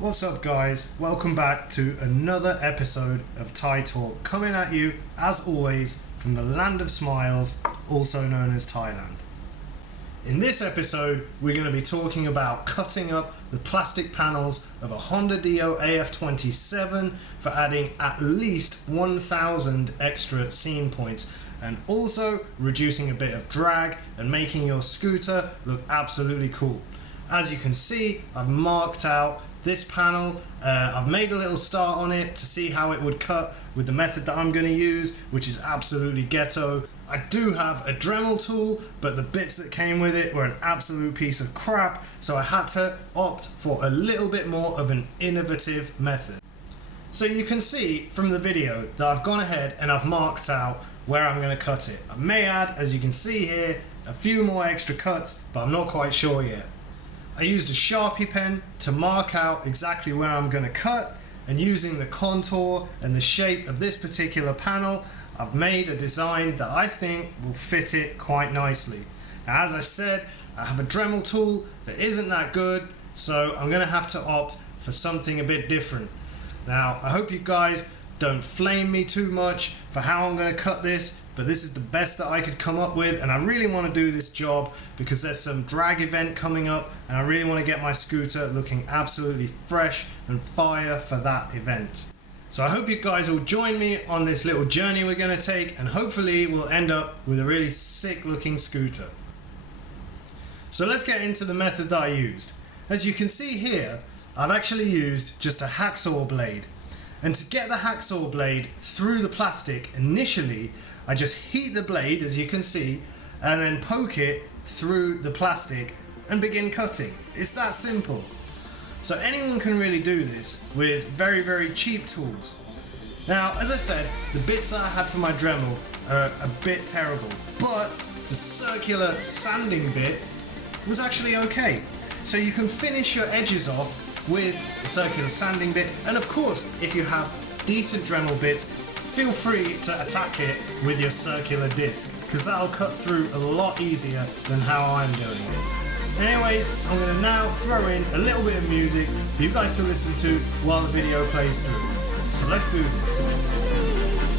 What's up guys, welcome back to another episode of Thai Talk, coming at you as always from the land of smiles, also known as Thailand. In this episode we're going to be talking about cutting up the plastic panels of a Honda Dio AF27 for adding at least 1000 extra scene points and also reducing a bit of drag and making your scooter look absolutely cool. As you can see, I've marked out this panel. I've made a little start on it to see how it would cut with the method that I'm going to use, which is absolutely ghetto. I do have a Dremel tool, but the bits that came with it were an absolute piece of crap, so I had to opt for a little bit more of an innovative method. So you can see from the video that I've gone ahead and I've marked out where I'm going to cut it. I may add, as you can see here, a few more extra cuts, but I'm not quite sure yet. I used a Sharpie pen to mark out exactly where I'm going to cut, and using the contour and the shape of this particular panel, I've made a design that I think will fit it quite nicely. Now, as I said, I have a Dremel tool that isn't that good, so I'm going to have to opt for something a bit different. Now, I hope you guys don't flame me too much for how I'm going to cut this, but this is the best that I could come up with, and I really want to do this job because there's some drag event coming up and I really want to get my scooter looking absolutely fresh and fire for that event. So I hope you guys will join me on this little journey we're going to take, and hopefully we'll end up with a really sick looking scooter. So let's get into the method that I used. As you can see here, I've actually used just a hacksaw blade. And to get the hacksaw blade through the plastic, initially I just heat the blade, as you can see, and then poke it through the plastic and begin cutting. It's that simple. So anyone can really do this with very, very cheap tools. Now, as I said, the bits that I had for my Dremel are a bit terrible, but the circular sanding bit was actually okay. So you can finish your edges off with the circular sanding bit, and of course, if you have decent Dremel bits, feel free to attack it with your circular disc, because that'll cut through a lot easier than how I'm doing it. Anyways, I'm going to now throw in a little bit of music for you guys to listen to while the video plays through. So let's do this.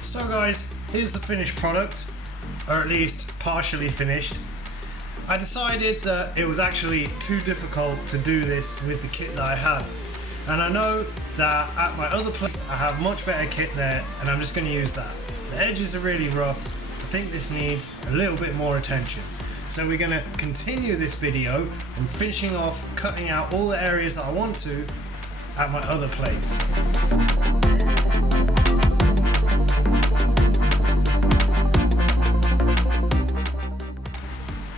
So guys, here's the finished product, or at least partially finished. I decided that it was actually too difficult to do this with the kit that I had. And I know that at my other place I have much better kit there, and I'm just going to use that. The edges are really rough. I think this needs a little bit more attention. So we're going to continue this video and finishing off cutting out all the areas that I want to at my other place.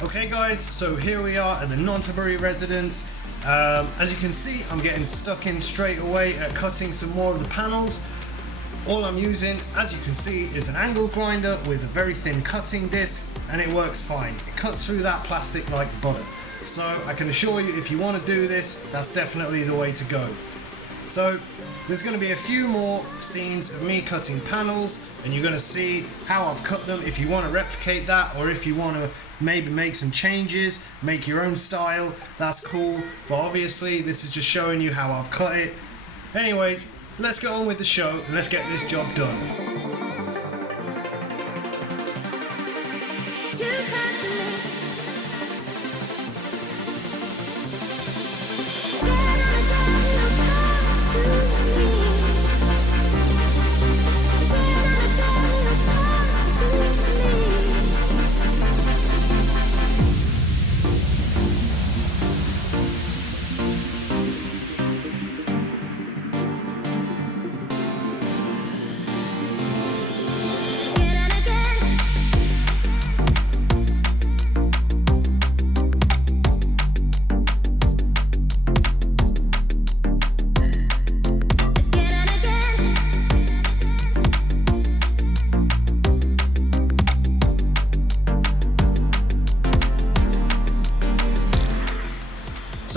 Okay guys, so here we are at the Nonthaburi residence. As you can see, I'm getting stuck in straight away at cutting some more of the panels. All I'm using, as you can see, is an angle grinder with a very thin cutting disc, and it works fine. It cuts through that plastic like butter. So I can assure you, if you want to do this, that's definitely the way to go. So there's going to be a few more scenes of me cutting panels, and you're going to see how I've cut them. If you want to replicate that, or if you want to maybe make some changes, make your own style, that's cool. But obviously this is just showing you how I've cut it. Anyways, let's get on with the show and let's get this job done.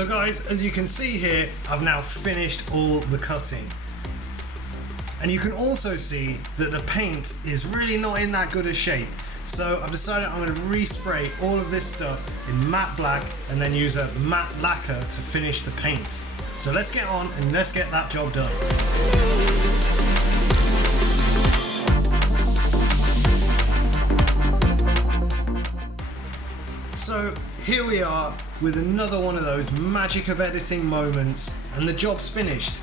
So guys, as you can see here, I've now finished all the cutting. And you can also see that the paint is really not in that good a shape. So I've decided I'm going to respray all of this stuff in matte black and then use a matte lacquer to finish the paint. So let's get on and let's get that job done. So here we are with another one of those magic of editing moments, and the job's finished.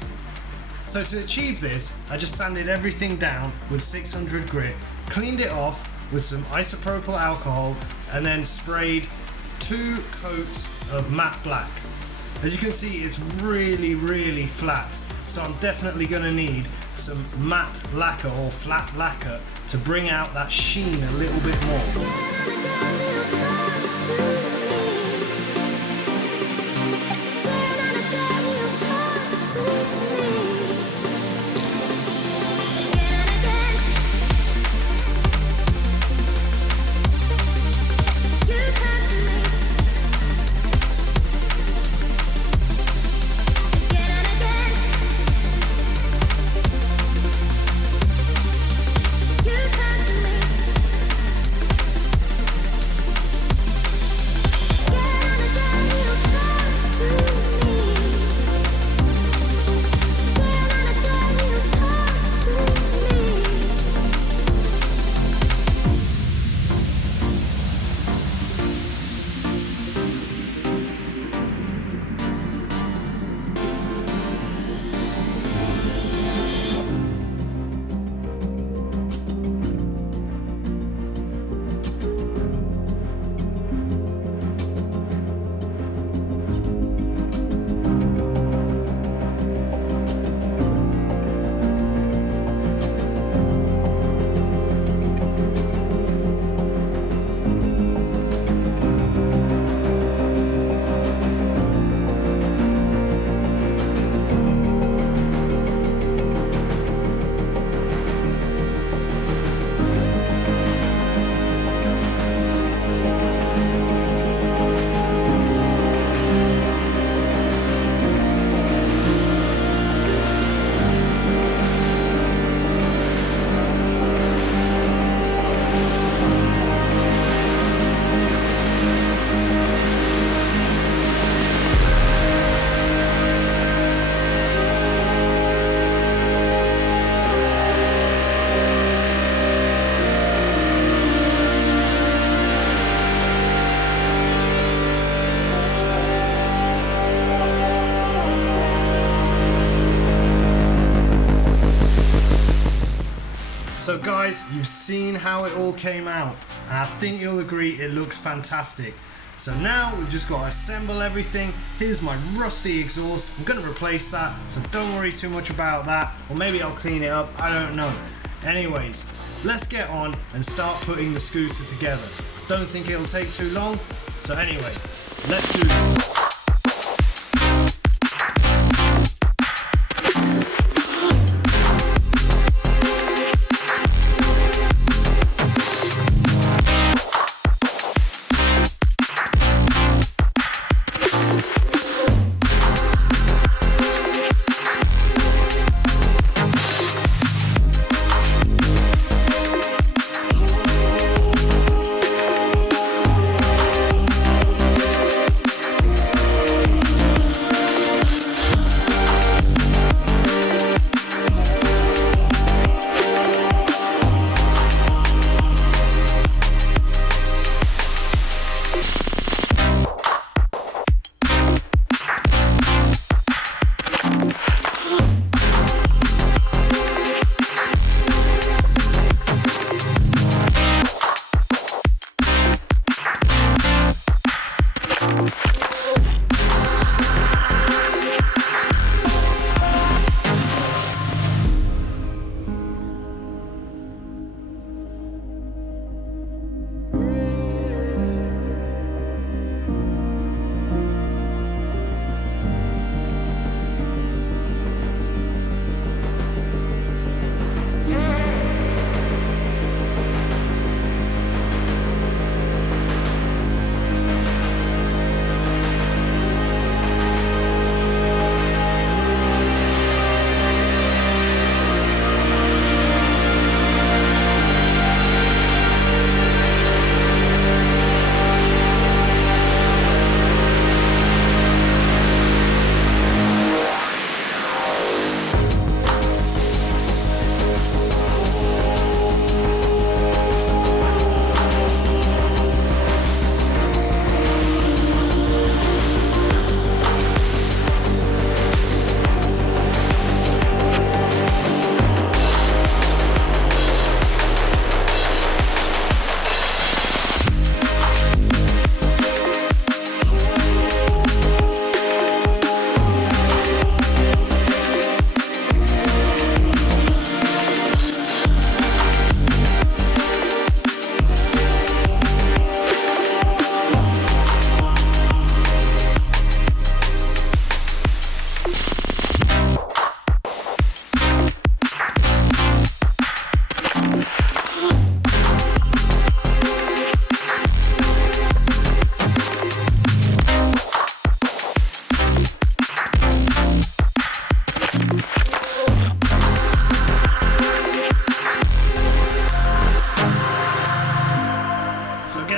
So to achieve this, I just sanded everything down with 600 grit, cleaned it off with some isopropyl alcohol, and then sprayed 2 coats of matte black. As you can see, it's really flat, so I'm definitely going to need some matte lacquer or flat lacquer to bring out that sheen a little bit more. So guys, you've seen how it all came out, and I think you'll agree it looks fantastic. So now we've just got to assemble everything. Here's my rusty exhaust. I'm going to replace that, so don't worry too much about that, or maybe I'll clean it up, I don't know. Anyways, let's get on and start putting the scooter together. Don't think it'll take too long, so anyway, let's do this.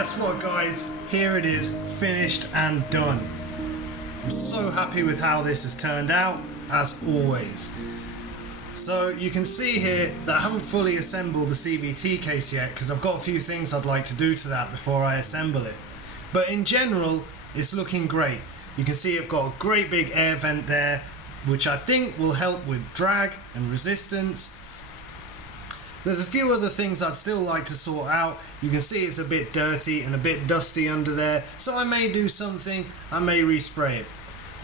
guess what, guys? Here it is, finished and done. I'm so happy with how this has turned out, as always. So you can see here that I haven't fully assembled the CVT case yet because I've got a few things I'd like to do to that before I assemble it. But in general, it's looking great. You can see I've got a great big air vent there, which I think will help with drag and resistance. There's a few other things I'd still like to sort out. You can see it's a bit dirty and a bit dusty under there, so I may do something, I may respray it.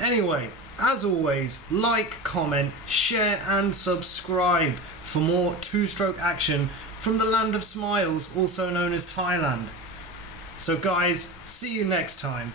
Anyway, as always, like, comment, share and subscribe for more two-stroke action from the land of smiles, also known as Thailand. So guys, see you next time.